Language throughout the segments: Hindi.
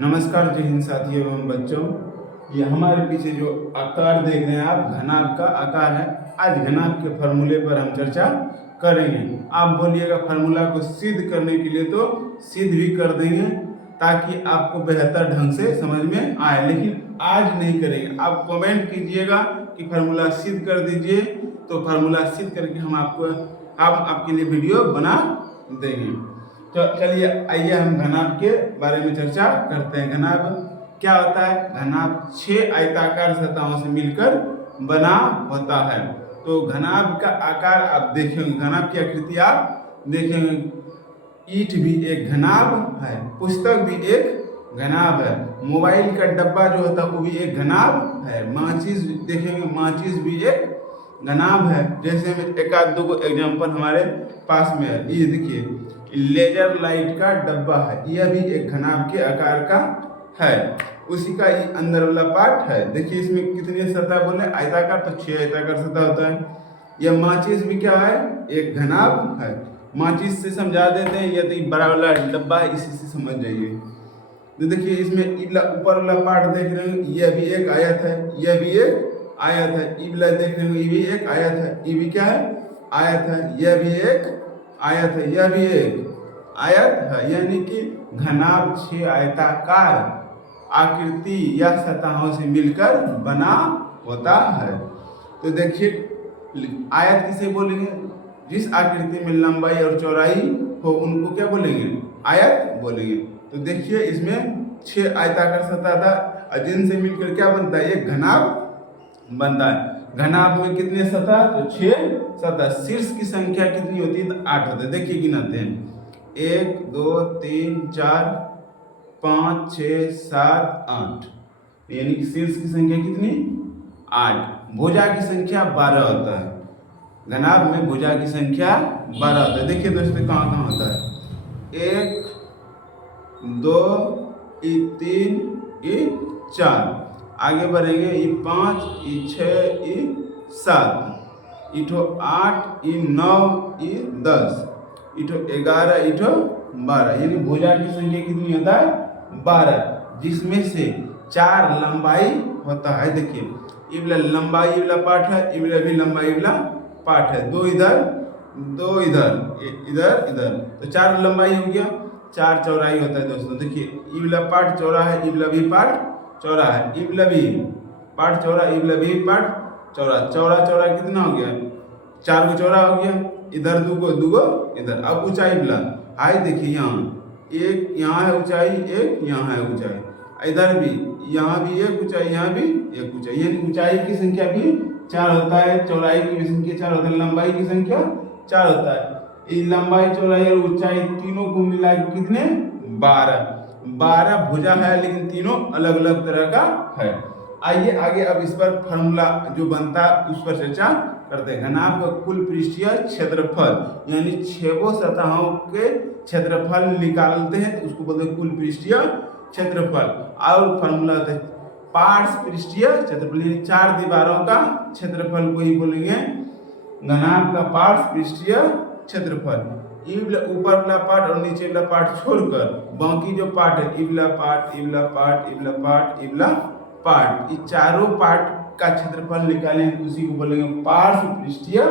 नमस्कार, जय हिंद साथियों एवं बच्चों। ये हमारे पीछे जो आकार देख रहे हैं आप, घनाभ का आकार है। आज घनाभ के फार्मूले पर हम चर्चा करेंगे। आप बोलिएगा फार्मूला को सिद्ध करने के लिए तो सिद्ध भी कर देंगे ताकि आपको बेहतर ढंग से समझ में आए, लेकिन आज नहीं करेंगे। आप कमेंट कीजिएगा कि फार्मूला सिद्ध कर दीजिए, तो फार्मूला सिद्ध करके हम आपके लिए वीडियो बना देंगे। तो चलिए आइए हम घनाभ के बारे में चर्चा करते हैं। घनाभ क्या होता है? घनाभ 6 आयताकार सतहों से मिलकर बना होता है। तो घनाभ का आकार आप देखेंगे, घनाभ की आकृति आप देखेंगे। ईंट भी एक घनाभ है, पुस्तक भी एक घनाभ है, मोबाइल का डब्बा जो होता है वो भी एक घनाभ है, माचिस देखेंगे, माचिस भी एक घनाभ है। जैसे में एक आध दो एग्जाम्पल हमारे पास में है। ये देखिए, लेजर लाइट का डब्बा है, यह भी एक घनाभ के आकार का है। उसी का ये अंदर वाला पार्ट है। देखिए इसमें कितनी सतह बोले? आयताकार, तो 6 आयताकार सतह होता है। यह माचिस भी क्या है? एक घनाभ है। माचिस से समझा देते हैं, यदि बड़ा वाला डब्बा है, इसी से समझ जाइए। तो देखिए इसमें ऊपर वाला पार्ट देख रहे हैं, यह भी एक आयत है, यह भी एक आयत है। इबला देख रहे हैं, ये भी एक आयत है, ये भी क्या है? आयत है। यह भी एक आयत है, यह भी एक आयत है। यानी कि घनाभ 6 आयताकार आकृति या सतहों से मिलकर बना होता है। तो देखिए आयत किसे बोलेंगे? जिस आकृति में लंबाई और चौड़ाई हो उनको क्या बोलेंगे? आयत बोलेंगे। तो देखिए इसमें 6 आयताकार सतह था, जिनसे मिलकर क्या बनता है? एक घनाभ बनता है। घनाभ में कितने सतह? तो 6 सतह। शीर्ष की संख्या कितनी होती है? तो 8 होती है। देखिए गिनाते हैं, 1 2 3 4 5 6 7 8, यानी कि शीर्ष की संख्या कितनी? 8। भुजा की संख्या 12 होता है। घनाभ में भुजा की संख्या 12 होता है। देखिए दोस्तों कहाँ कहाँ होता है? 1 2 3 4, आगे बढ़ेंगे, ये 5 ये 6 ये 7, इठो 8 ये 9 ये 10, इठो 11 इठो 12, यानी भुजा की संख्या कितनी होता है? 12, जिसमें से 4 लंबाई होता है। देखिए इबला लंबाई वाला पार्ट है, इबला भी लंबाई वाला पार्ट है। 2 इधर 2 इधर, इधर इधर, तो 4 लंबाई हो गया। 4 चौड़ाई होता है दोस्तों। देखिए इबला पार्ट चौड़ा है, इबला भी पार्ट चौड़ा है, इबला भी पार्ट चौड़ा, इबला भी पार्ट चौड़ा। चौड़ा चौड़ा कितना हो गया? 4 को चौड़ा हो गया। इधर 2 को 2 को इधर। अब ऊंचाई इबला हाई देखिए, यहाँ एक, यहाँ है ऊंचाई एक, यहाँ है ऊंचाई, इधर भी, यहाँ भी एक ऊंचाई, यहाँ भी एक ऊंचाई, यानी ऊंचाई की संख्या भी 4 होता है, चौड़ाई की भी संख्या 4 होता है, लंबाई की संख्या 4 होता है। ये लंबाई चौड़ाई और ऊंचाई तीनों को मिला के कितने? 12 भुजा है, लेकिन तीनों अलग अलग तरह का है। आइए आगे अब इस पर फॉर्मूला जो बनता है उस पर चर्चा करते हैं। घनाभ का कुल पृष्ठीय क्षेत्रफल, यानी 6 सतहों के क्षेत्रफल निकालते हैं तो उसको बोलते हैं कुल पृष्ठीय क्षेत्रफल। और फॉर्मूला होता है पार्श्व पृष्ठीय क्षेत्रफल, यानी 4 दीवारों का क्षेत्रफल को ही बोलेंगे घनाभ का पार्श्व पृष्ठीय क्षेत्रफल। इबला ऊपर वाला पार्ट और नीचे वाला पार्ट छोड़कर बाकी जो पार्ट है, इबला पार्ट, इबला पार्ट, इबला पार्ट, इबला पार्ट, ये चारों पार्ट का क्षेत्रफल निकालेंगे, उसी को बोलेंगे पार्श्व पृष्ठीय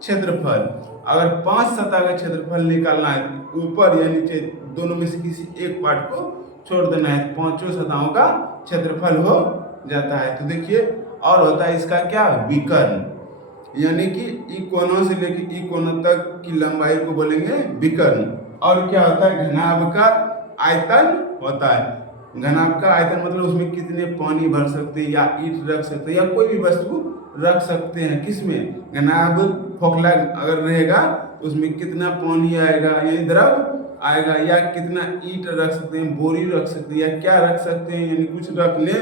क्षेत्रफल। अगर 5 सतह का क्षेत्रफल निकालना है, ऊपर या नीचे दोनों में से किसी एक पार्ट को छोड़ देना है, 5 सतहों का क्षेत्रफल हो जाता है। तो देखिए और होता है इसका क्या? विकर्ण, यानी कि ई कोनों से लेकर ई कोनों तक की लंबाई को बोलेंगे विकर्ण। और क्या होता है? घनाभ का आयतन होता है। घनाभ का आयतन मतलब उसमें कितने पानी भर सकते हैं, या ईंट रख सकते हैं, या कोई भी वस्तु रख सकते हैं। किसमें? घनाभ खोखला अगर रहेगा तो उसमें कितना पानी आएगा, यानी द्रव आएगा, या कितना ईंट रख सकते हैं, बोरी रख सकते हैं, या क्या रख सकते हैं, यानी कुछ रखने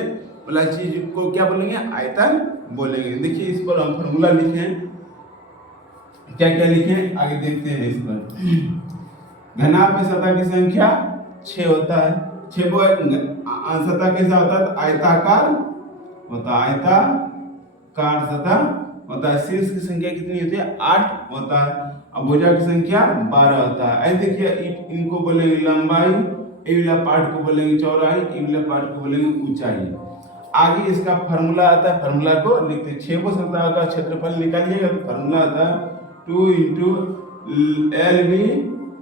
वाला चीज को क्या बोलेंगे? आयतन बोलेंगे। देखिए इस पर हम फॉर्मूला लिखें, क्या क्या लिखें आगे देखते हैं। इस पर घनाभ में सतह की संख्या 6 होता है। 6 सतह कैसा होता है? आयताकार होता है, आयताकार सतह होता है। शीर्ष की संख्या कितनी होती है? 8 होता है। अब भुजा की संख्या 12 होता है। ऐसे देखिए इनको बोलेंगे लंबाई ये वाला पार्ट को बोलेंगे चौड़ाई, ये वाला पार्ट को बोलेंगे ऊंचाई। आगे इसका फार्मूला आता है, फार्मूला को लिखते हैं। 6 सतह का क्षेत्रफल निकालिएगा तो फार्मूला आता है 2 into LB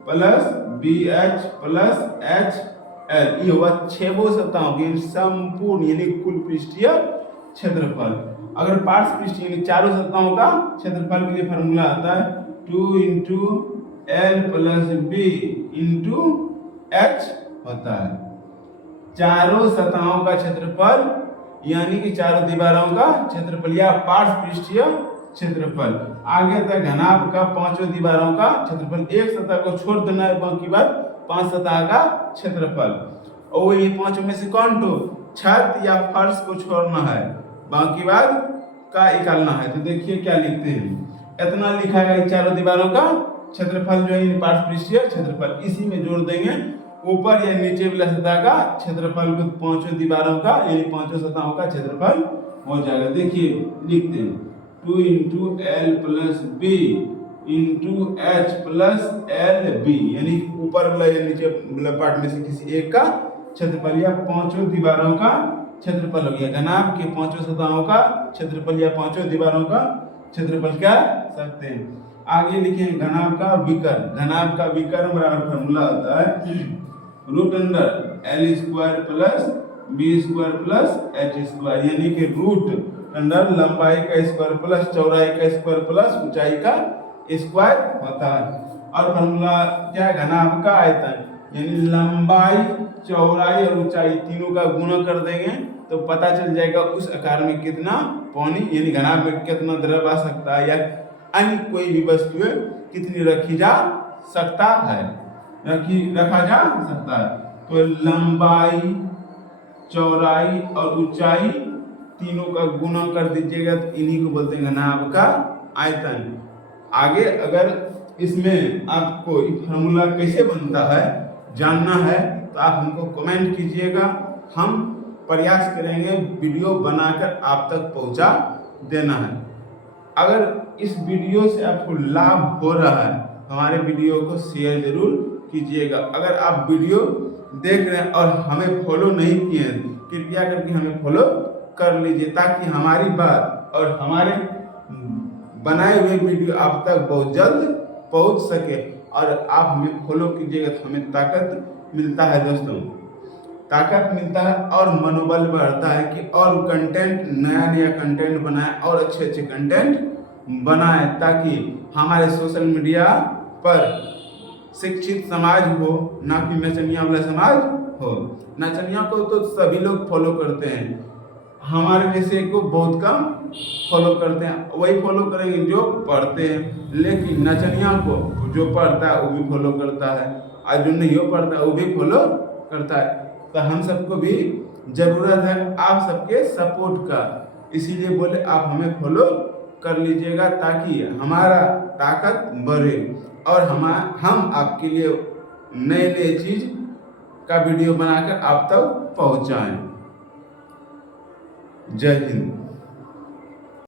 plus BH plus HL। ये हुआ 6 सतहों की संपूर्ण यानी कुल पृष्ठीय क्षेत्रफल। अगर पार्श्व पृष्ठ यानी चारों सतहों का क्षेत्रफल के लिए फार्मूला आता है 2 into L plus B into H होता है। चारों सतहों का क्षेत्रफल यानी कि चारों दीवारों का क्षेत्रफल या पार्श्व पृष्ठीय क्षेत्रफल। आगे तक घनाभ का पांचों दीवारों का क्षेत्रफल, एक सतह को छोड़ देना है, बाकी बात 5 सतह का क्षेत्रफल। और ये पांचों में से कौन तो छत या फर्श को छोड़ना है, बाकी बात का निकालना है। तो देखिए क्या लिखते हैं, इतना लिखा गया चारों दीवारों का क्षेत्रफल जो है पार्श्व पृष्ठीय क्षेत्रफल, इसी में जोड़ देंगे ऊपर या नीचे वाला सतह का क्षेत्रफल को पांचों दीवारों का यानी पांचों सतहों का क्षेत्रफल हो जाएगा। देखिए लिखते हैं 2 into L plus B into H plus LB यानी ऊपर वाला या नीचे वाला पार्ट में से किसी एक का क्षेत्रफल या पांचों दीवारों का क्षेत्रफल हो गया। घनाभ के पांचों सतहों का क्षेत्रफल या पांचों दीवारों का क्षेत्रफल क्या सकते हैं। आगे लिखे घनाभ का विकर्ण। घनाभ का विकर्ण बराबर फार्मूला होता है root under L square plus B square plus H square यानी कि रूट अंडर लंबाई का स्क्वायर प्लस चौड़ाई का स्क्वायर प्लस ऊंचाई का स्क्वायर होता है। और फार्मूला क्या है, घनाभ का आयतन यानी लंबाई चौड़ाई और ऊंचाई तीनों का गुणा कर देंगे तो पता चल जाएगा उस आकार में कितना पानी यानी घनाभ में कितना द्रव आ सकता है या अन्य कोई भी वस्तुएं कितनी रखी जा सकता है, रखा जा सकता है। तो लंबाई चौड़ाई और ऊंचाई तीनों का गुणा कर दीजिएगा तो इन्हीं को बोलते हैं घनाभ का आयतन। आगे अगर इसमें आपको फार्मूला कैसे बनता है जानना है तो आप हमको कमेंट कीजिएगा, हम प्रयास करेंगे वीडियो बनाकर आप तक पहुंचा देना है। अगर इस वीडियो से आपको लाभ हो रहा है हमारे वीडियो को शेयर जरूर कीजिएगा। अगर आप वीडियो देख रहे हैं और हमें फॉलो नहीं किए हैं कृपया करके हमें फॉलो कर लीजिए ताकि हमारी बात और हमारे बनाए हुए वीडियो आप तक बहुत जल्द पहुंच सके। और आप हमें फॉलो कीजिएगा तो हमें ताकत मिलता है दोस्तों, ताकत मिलता है और मनोबल बढ़ता है कि और कंटेंट नया कंटेंट बनाए और अच्छे कंटेंट बनाए ताकि हमारे सोशल मीडिया पर शिक्षित समाज हो ना कि नचनिया वाला समाज हो। नचनिया को तो सभी लोग फॉलो करते हैं, हमारे जैसे को बहुत कम फॉलो करते हैं, वही फॉलो करेंगे जो पढ़ते हैं। लेकिन नचनिया को जो पढ़ता है वो भी फॉलो करता है और जो नहीं पढ़ता है वो भी फॉलो करता है। तो हम सबको भी जरूरत है आप सबके सपोर्ट का, इसीलिए बोले आप हमें फॉलो कर लीजिएगा ताकि हमारा ताकत बढ़े और हम आपके लिए नए चीज का वीडियो बनाकर आप तक पहुंचाएं। जय हिंद।